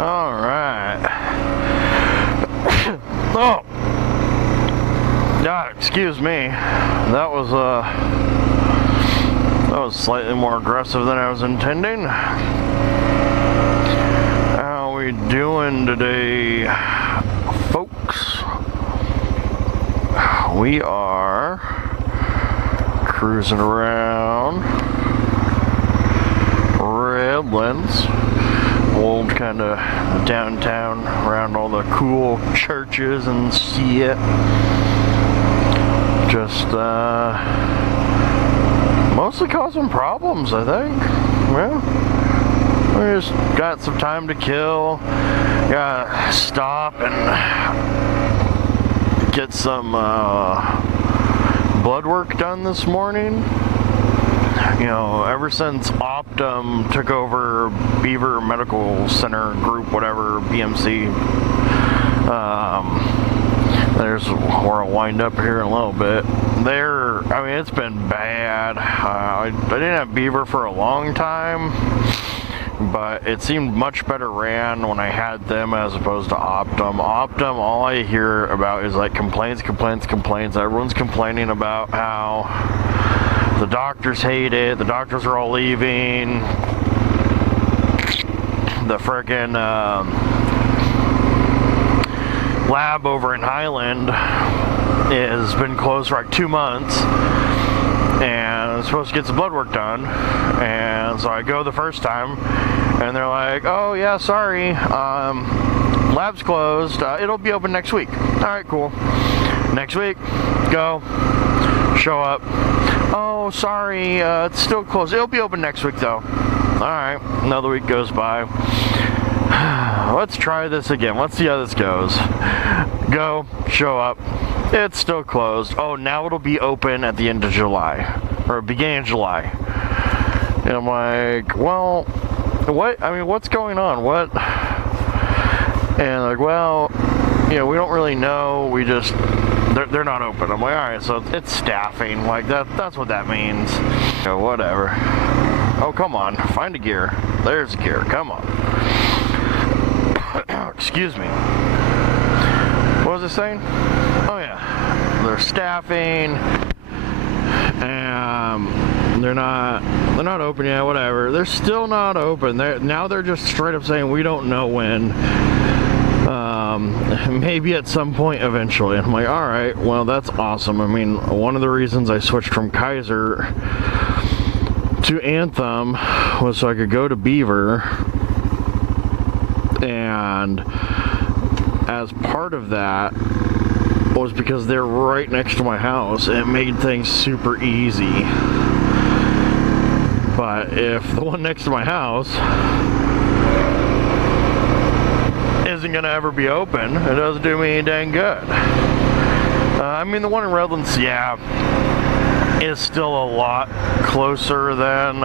Alright. Oh! Yeah, excuse me. That was slightly more aggressive than I was intending. How we doing today, folks? We are cruising around Redlands, old kind of downtown, around all the cool churches and shit. Just mostly causing problems, I think. Well, we just got some time to kill. Gotta stop and get some blood work done this morning. You know, ever since Optum took over Beaver Medical Center Group, whatever, BMC, there's where I'll wind up here in a little bit. I mean, it's been bad. I didn't have Beaver for a long time, but it seemed much better ran when I had them as opposed to Optum. Optum, all I hear about is like complaints. Everyone's complaining about how the doctors hate it. The doctors are all leaving. The frickin' lab over in Highland has been closed for like 2 months, and I'm supposed to get some blood work done. And so I go the first time, and they're like, "Oh yeah, sorry, lab's closed. It'll be open next week." All right, cool. Next week, go, show up. "Oh, sorry, it's still closed. It'll be open next week though." All right, another week goes by. Let's try this again. Let's see how this goes. Go, show up. It's still closed. Oh, now it'll be open at the end of July, or beginning of July. And I'm like, well, what? I mean, what's going on? What? And like, well, you know, we don't really know. We just, they're not open. I'm like, all right, so it's staffing. Like that's what that means. You know, whatever. Oh, come on, find a gear. There's a gear. Come on. Excuse me. What was it saying? Oh yeah, they're staffing, and they're not open yet. Whatever. They're still not open. They're just straight up saying we don't know when. Maybe at some point eventually. I'm like, all right, well that's awesome. I mean, one of the reasons I switched from Kaiser to Anthem was so I could go to Beaver, and as part of that was because they're right next to my house. It made things super easy. But if the one next to my house isn't gonna ever be open, it doesn't do me any dang good. I mean, the one in Redlands, yeah, is still a lot closer than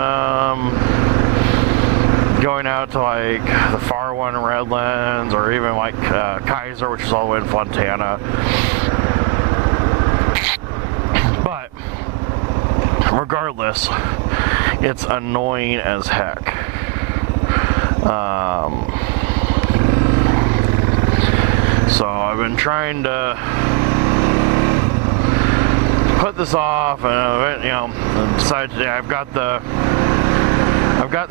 going out to like the far one in Redlands, or even like Kaiser, which is all the way in Fontana. But regardless, it's annoying as heck. So I've been trying to put this off, and you know, decided today I've got the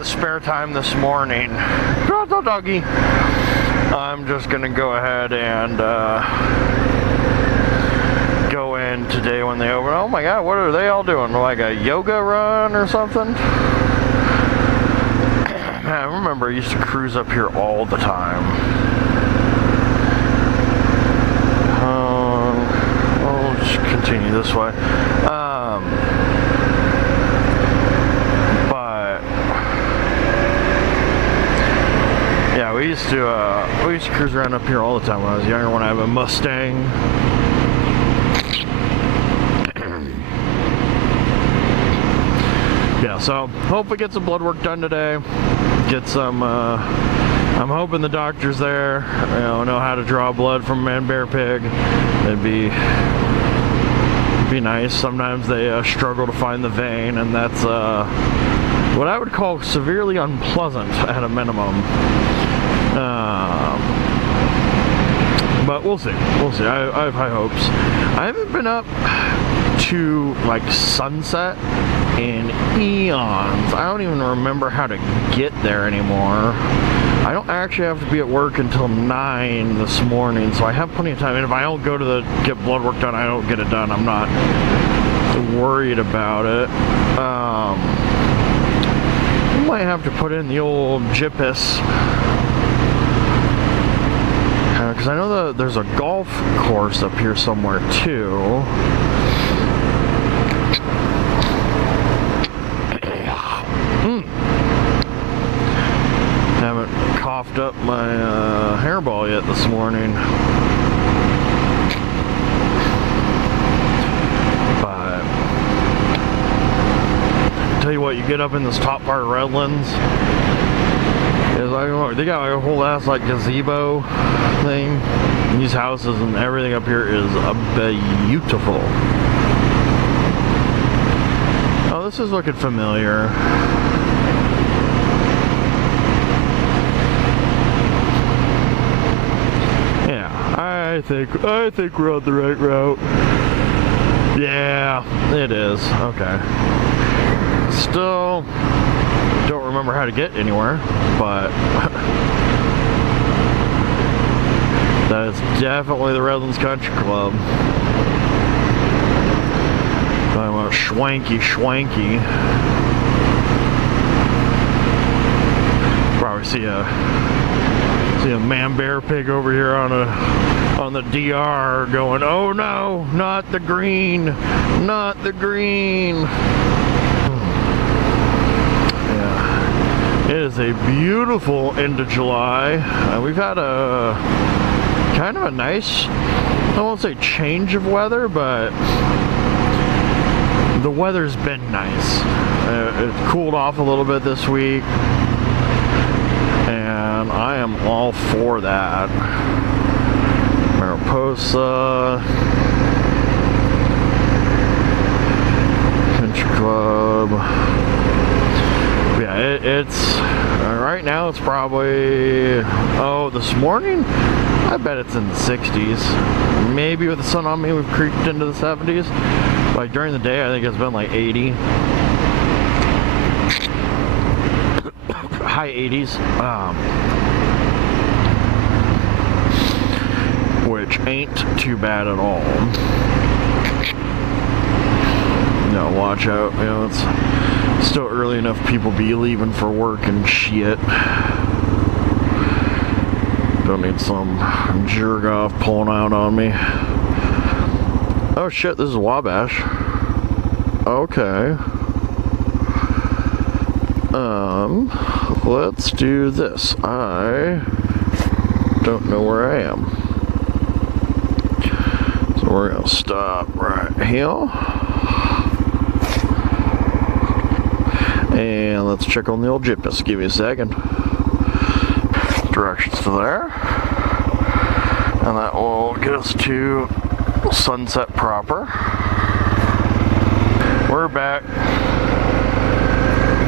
spare time this morning. Doggy. I'm just gonna go ahead and go in today when they open. Oh my god, what are they all doing? Like a yoga run or something? Man, I remember I used to cruise up here all the time. We'll just continue this way. We used to cruise around up here all the time when I was younger, when I have a Mustang. Yeah, so hope we get some blood work done today. Get some, I'm hoping the doctor's there, know how to draw blood from man, bear, pig. It'd be nice. Sometimes they struggle to find the vein, and that's what I would call severely unpleasant at a minimum. But we'll see. We'll see. I have high hopes. I haven't been up to like sunset in eons. I don't even remember how to get there anymore. I don't actually have to be at work until 9 this morning, so I have plenty of time. And if I don't go to get blood work done, I don't get it done. I'm not worried about it. I might have to put in the old GPS. Because I know that there's a golf course up here somewhere too. Haven't coughed up my hairball yet this morning. But tell you what, you get up in this top part of Redlands. They got like a whole ass like gazebo thing. These houses and everything up here is beautiful. Oh, this is looking familiar. Yeah, I think we're on the right route. Yeah, it is. Okay. Still don't remember how to get anywhere, but that is definitely the Redlands Country Club. Talking about schwanky. Probably see a man bear pig over here on the DR going, oh no, not the green, not the green. It is a beautiful end of July. We've had a kind of a nice, I won't say change of weather, but the weather's been nice. It cooled off a little bit this week, and I am all for that. Mariposa Country Club. Yeah, it's right now it's probably, this morning I bet it's in the 60s. Maybe with the sun on me we've creeped into the 70s. Like during the day I think it's been like 80. High 80s. Which ain't too bad at all. No, watch out, it's still early enough, people be leaving for work and shit. Don't need some jerk off pulling out on me. Oh shit, this is Wabash. Okay. Let's do this. I don't know where I am. So we're gonna stop right here. And let's check on the old GPS. Give me a second. Directions to there. And that will get us to Sunset proper. We're back.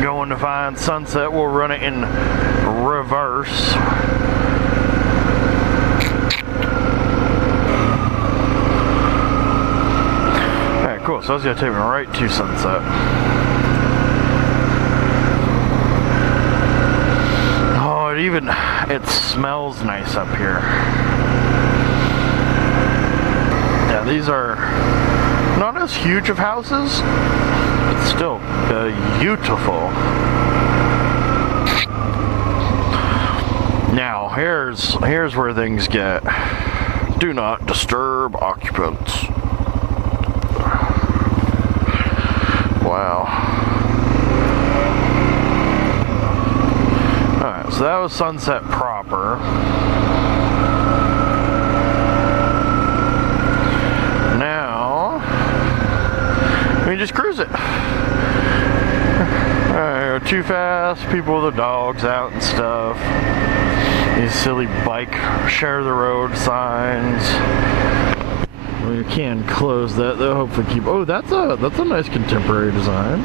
Going to find Sunset. We'll run it in reverse. Alright, cool. So that's going to take me right to Sunset. It smells nice up here. Yeah, these are not as huge of houses, but still beautiful. Now, here's where things get do not disturb occupants. Wow. So that was Sunset proper. Now we just cruise it. Alright, too fast, people with their dogs out and stuff. These silly bike share the road signs. We can close that. They'll hopefully keep. Oh, that's a nice contemporary design.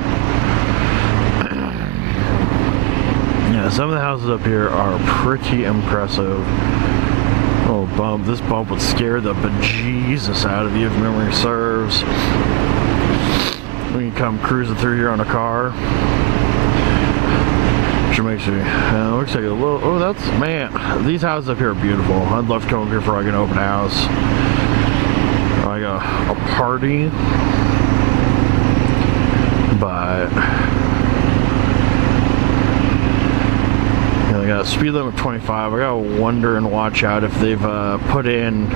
some of the houses up here are pretty impressive. Oh, bump. This bump would scare the bejesus out of you if memory serves. When you come cruising through here on a car. Which makes you, looks like a little, oh, that's, man, these houses up here are beautiful. I'd love to come up here for like an open house. Like a party. But, they got a speed limit of 25. I gotta wonder and watch out if they've put in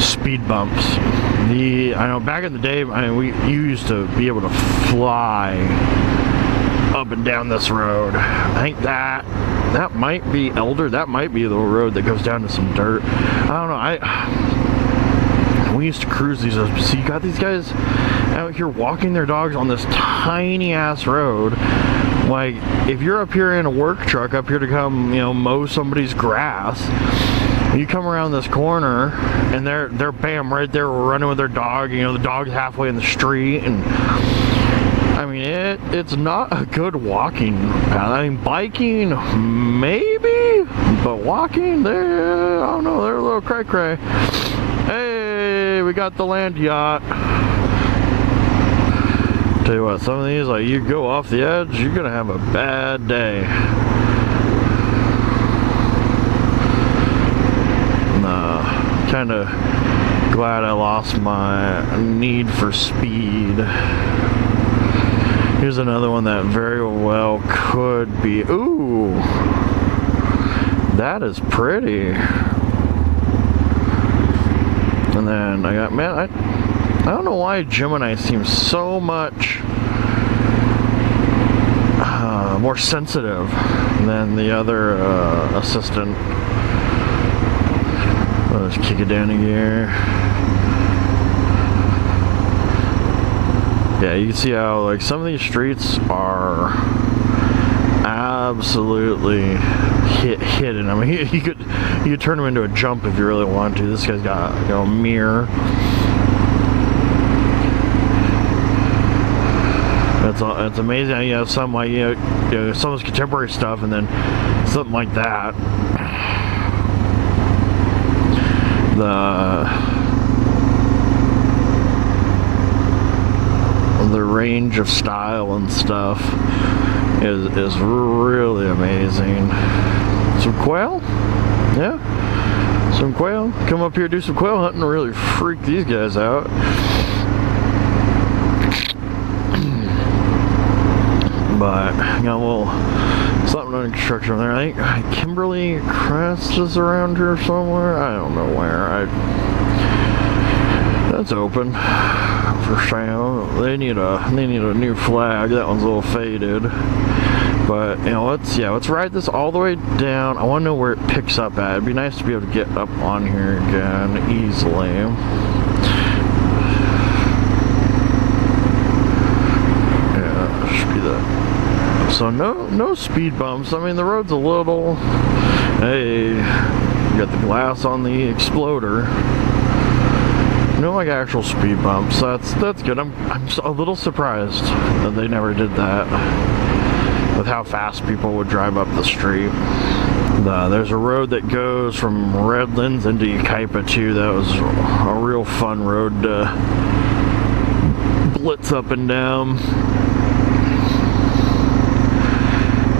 speed bumps. I know back in the day, you used to be able to fly up and down this road. I think that might be Elder. That might be the road that goes down to some dirt. I don't know. We used to cruise these. So you got these guys out here walking their dogs on this tiny ass road. Like, if you're up here in a work truck up here to come, mow somebody's grass, you come around this corner and they're bam right there running with their dog. The dog's halfway in the street, and I mean it's not a good walking path. I mean, biking maybe, but walking, I don't know, they're a little cray-cray. Hey, we got the land yacht. Tell you what, some of these, like, you go off the edge, you're gonna have a bad day. Kind of glad I lost my need for speed. Here's another one that very well could be. Ooh, that is pretty. And then I got, man, I don't know why Gemini seems so much more sensitive than the other assistant. Let's kick it down a gear. Yeah, you can see how like some of these streets are absolutely hidden. I mean, you could turn them into a jump if you really want to. This guy's got a mirror. It's amazing how you have some like some of this contemporary stuff and then something like that. The range of style and stuff is really amazing. Some quail? Yeah. Some quail. Come up here, do some quail hunting, and really freak these guys out. But got a little something under construction there. I think Kimberly Crest is around here somewhere. I don't know where. That's open for sale. They need a new flag. That one's a little faded. But let's ride this all the way down. I want to know where it picks up at. It'd be nice to be able to get up on here again easily. Yeah, should be that. So no speed bumps. I mean, the road's a little. Hey, you got the glass on the exploder. No, like actual speed bumps. That's good. I'm a little surprised that they never did that with how fast people would drive up the street. There's a road that goes from Redlands into Yucaipa too. That was a real fun road to blitz up and down.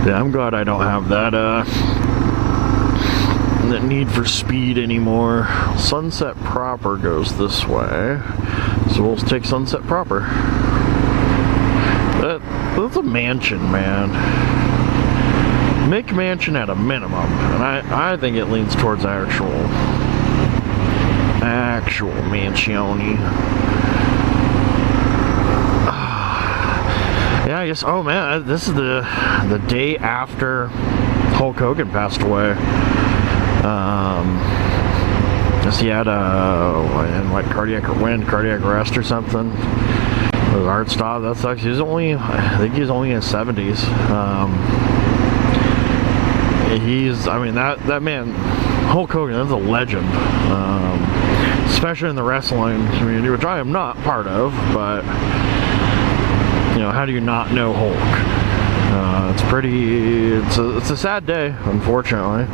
Yeah, I'm glad I don't have that need for speed anymore. Sunset proper goes this way, so we'll take Sunset proper. That's a mansion, man. McMansion at a minimum, and I think it leans towards actual mansione. Yeah, I guess. Oh man, this is the day after Hulk Hogan passed away. Guess he had cardiac arrest or something. His heart stopped. That sucks. I think he's only in his 70s. That man, Hulk Hogan, that's a legend. Especially in the wrestling community, which I am not part of, but how do you not know Hulk? it's pretty. It's a sad day, unfortunately.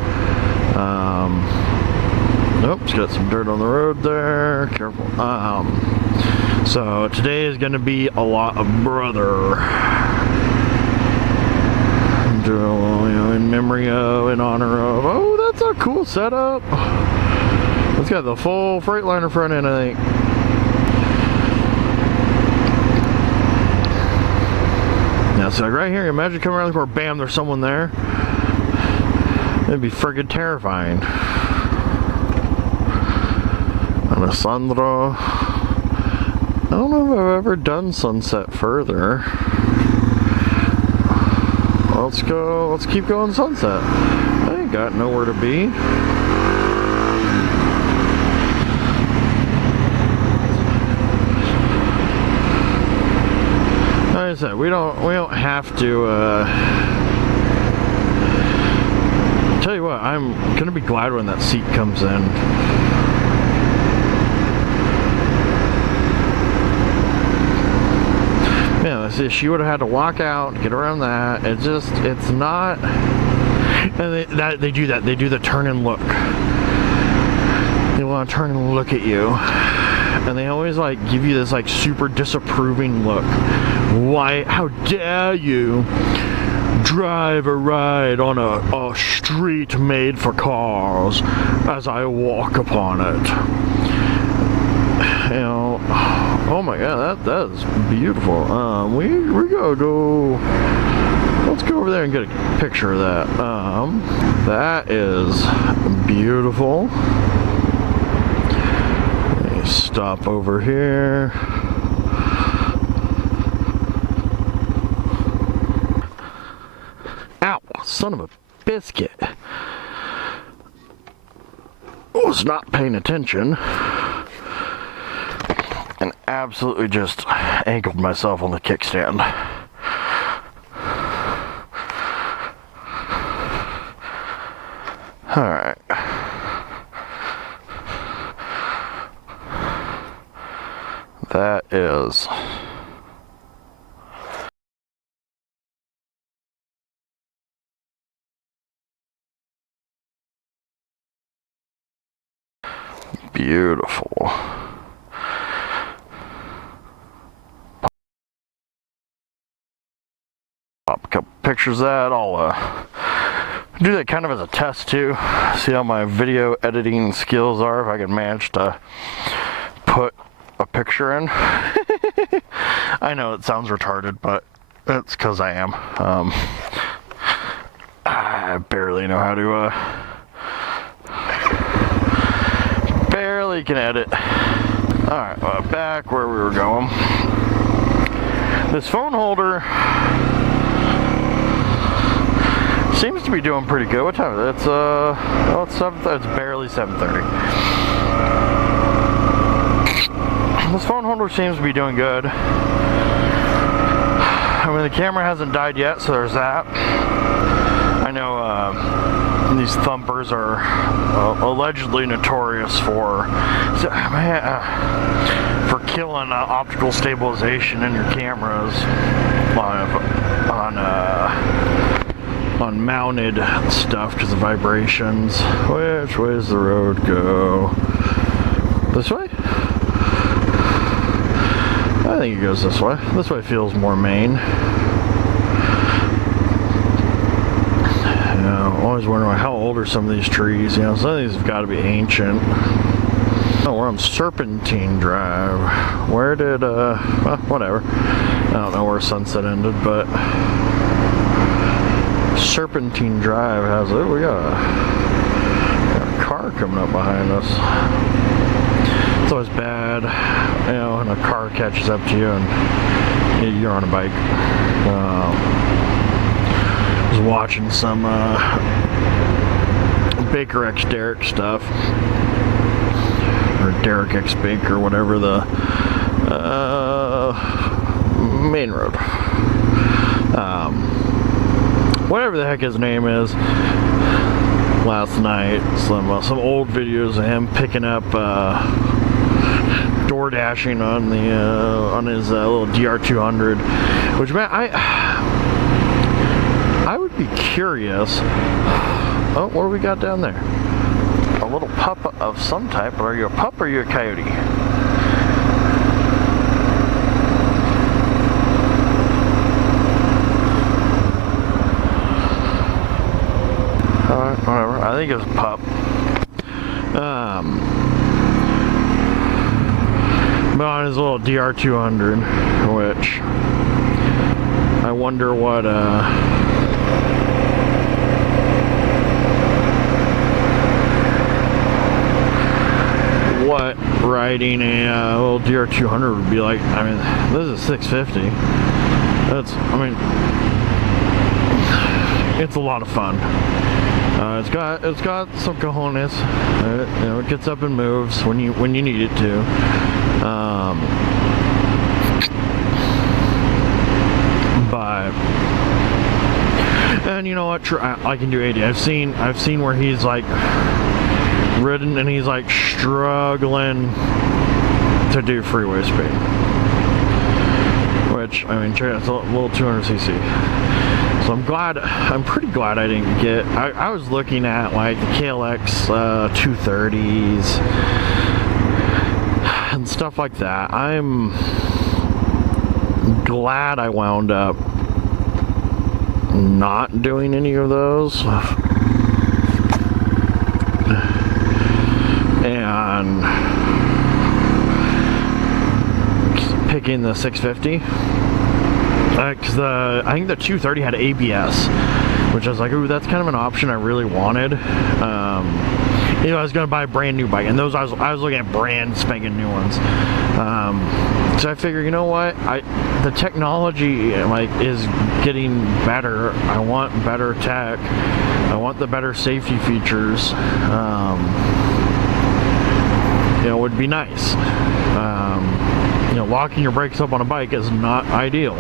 Oops, got some dirt on the road there. Careful. So today is going to be a lot of brother. In memory of, in honor of. Oh, that's a cool setup. It's got the full Freightliner front end, I think. Now, so like right here, imagine coming around the corner, bam, there's someone there. It'd be friggin' terrifying. Alessandro. I don't know if I've ever done Sunset further. Let's go, let's keep going Sunset. I ain't got nowhere to be. Like I said, we don't have to tell you what, I'm gonna be glad when that seat comes in. She would have had to walk out, get around that. It's not. And they do that. They do the turn and look. They want to turn and look at you, and they always like give you this like super disapproving look. Why? How dare you drive a ride on a street made for cars as I walk upon it? You know, oh my god, that is beautiful. We gotta go. Let's go over there and get a picture of that. That is beautiful. Let me stop over here. Ow, son of a biscuit. I was not paying attention. And absolutely just ankled myself on the kickstand. Alright. That is beautiful. Pop a couple pictures of that. I'll do that kind of as a test too. See how my video editing skills are, if I can manage to put a picture in. I know it sounds retarded, but it's because I am. I barely know how to barely can edit. Alright, well, back where we were going. This phone holder seems to be doing pretty good. What time is it? It's oh, it's 7:30. It's barely 7:30. This phone holder seems to be doing good. I mean, the camera hasn't died yet, so there's that. I know these thumpers are allegedly notorious for killing optical stabilization in your cameras on mounted stuff because of vibrations. Which way does the road go? This way? I think it goes this way. This way feels more main. You know, I'm always wondering how old are some of these trees. You know, some of these have got to be ancient. Oh, we're on Serpentine Drive. Where did, well, whatever. I don't know where Sunset ended, but Serpentine Drive has it. We got a car coming up behind us. It's always bad, you know, when a car catches up to you and you're on a bike. I was watching some Baker X Derek stuff, or Derek X Baker, whatever the main road. Whatever the heck his name is. Last night, some old videos of him picking up door dashing on the on his little DR200, which, man, I would be curious. Oh, what do we got down there? A little pup of some type. Are you a pup or are you a coyote? Alright, whatever. I think it was a pup. But on his little DR200, which I wonder what riding a little DR200 would be like. I mean, this is 650. That's, I mean, it's a lot of fun. It's got some cojones. You know, it gets up and moves when you need it to. But and you know what? I can do 80. I've seen where he's like ridden and he's like struggling to do freeway speed. Which, I mean, it's a little 200cc. So I'm pretty glad I didn't get, I was looking at like the KLX 230s and stuff like that. I'm glad I wound up not doing any of those. And picking the 650. Because I think the 230 had ABS, which I was like, ooh, that's kind of an option I really wanted. You know, I was gonna buy a brand new bike, and those I was looking at brand spanking new ones. So I figured, you know what, the technology like is getting better. I want better tech. I want the better safety features. You know, would be nice. You know, locking your brakes up on a bike is not ideal.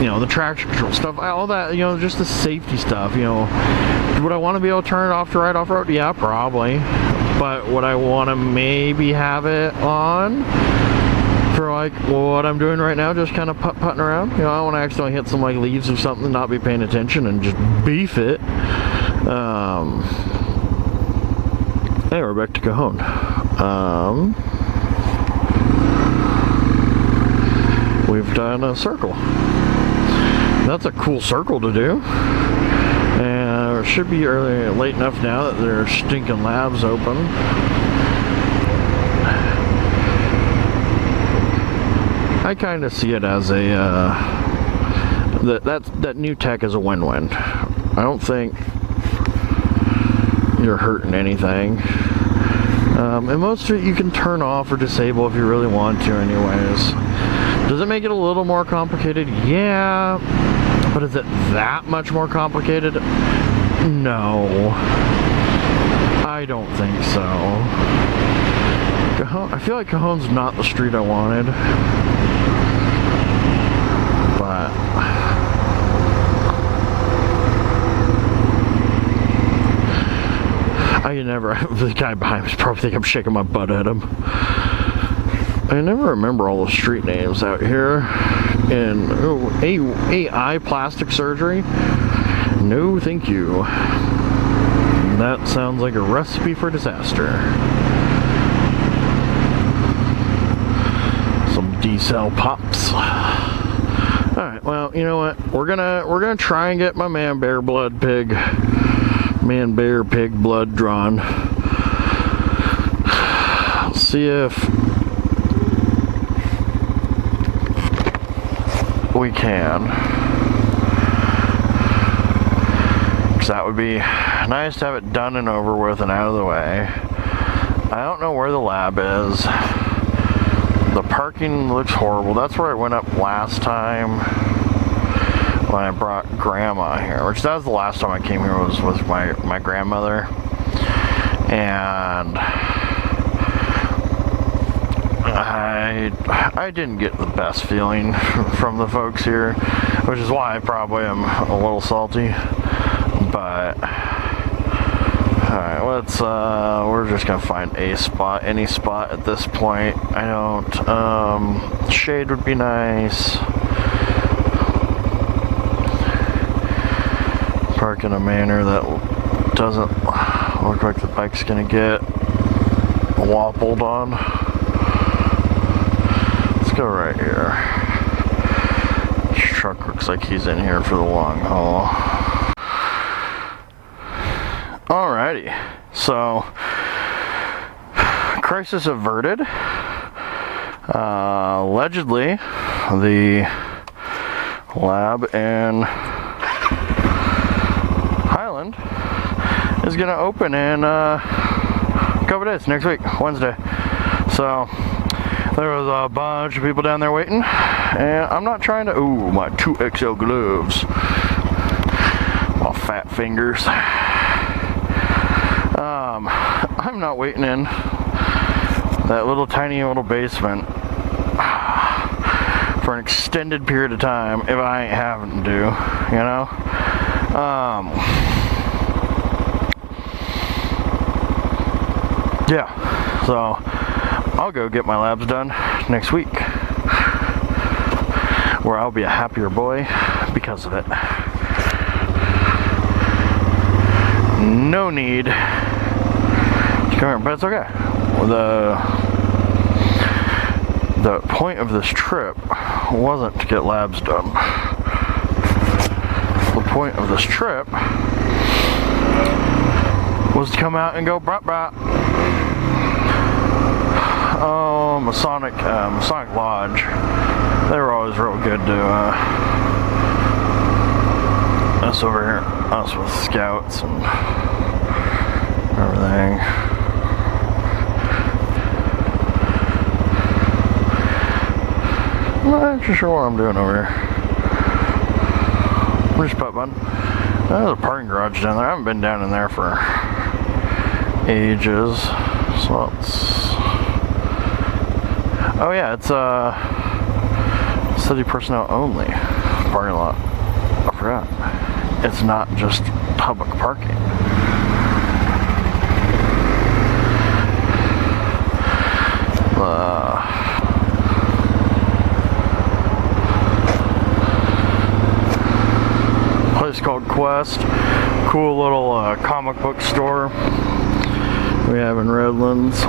You know, the traction control stuff, all that, you know, just the safety stuff, you know. Would I want to be able to turn it off to ride off-road? Yeah, probably. But would I want to maybe have it on for like what I'm doing right now, just kind of putting around? You know, I want to accidentally hit some like leaves or something, not be paying attention and just beef it. Hey, we're back to Cajon. We've done a circle. That's a cool circle to do. And it should be late enough now that their stinking labs open. I kind of see it as a that new tech is a win-win. I don't think you're hurting anything. And most of it you can turn off or disable if you really want to anyways. Does it make it a little more complicated? Yeah. But is it that much more complicated? No. I don't think so. Cajon, I feel like Cajon's not the street I wanted. But I never, the guy behind me probably think I'm shaking my butt at him. I never remember all the street names out here. And AI plastic surgery? No, thank you. That sounds like a recipe for disaster. Some D-cell pops. Alright, well, you know what? We're gonna try and get my man bear pig blood drawn. See if we can, because that would be nice to have it done and over with and out of the way. I don't know where the lab is. The parking looks horrible. That's where I went up last time when I brought Grandma here, which that was the last time I came here, was with my grandmother. And I didn't get the best feeling from the folks here, which is why I probably am a little salty. But alright, let's we're just gonna find a spot, any spot at this point. I don't shade would be nice. Park in a manner that doesn't look like the bike's gonna get wobbled on. Let's go right here. This truck looks like he's in here for the long haul. Alrighty, so crisis averted. Allegedly, the lab in Highland is gonna open in a couple days, next week, Wednesday. So there was a bunch of people down there waiting, and I'm not trying to, ooh, my 2XL gloves, my fat fingers. I'm not waiting in that little tiny little basement for an extended period of time if I ain't having to, you know? Yeah, so I'll go get my labs done next week, where I'll be a happier boy because of it. No need to come here, but it's okay. The point of this trip wasn't to get labs done. The point of this trip was to come out and go brah brah. Oh, Masonic Lodge. They were always real good to us over here, us with scouts and everything. I'm not actually sure what I'm doing over here. Where's putt button? There's a parking garage down there. I haven't been down in there for ages. So it's, oh yeah, it's city personnel only parking lot. I forgot. It's not just public parking. Place called Quest. Cool little comic book store we have in Redlands.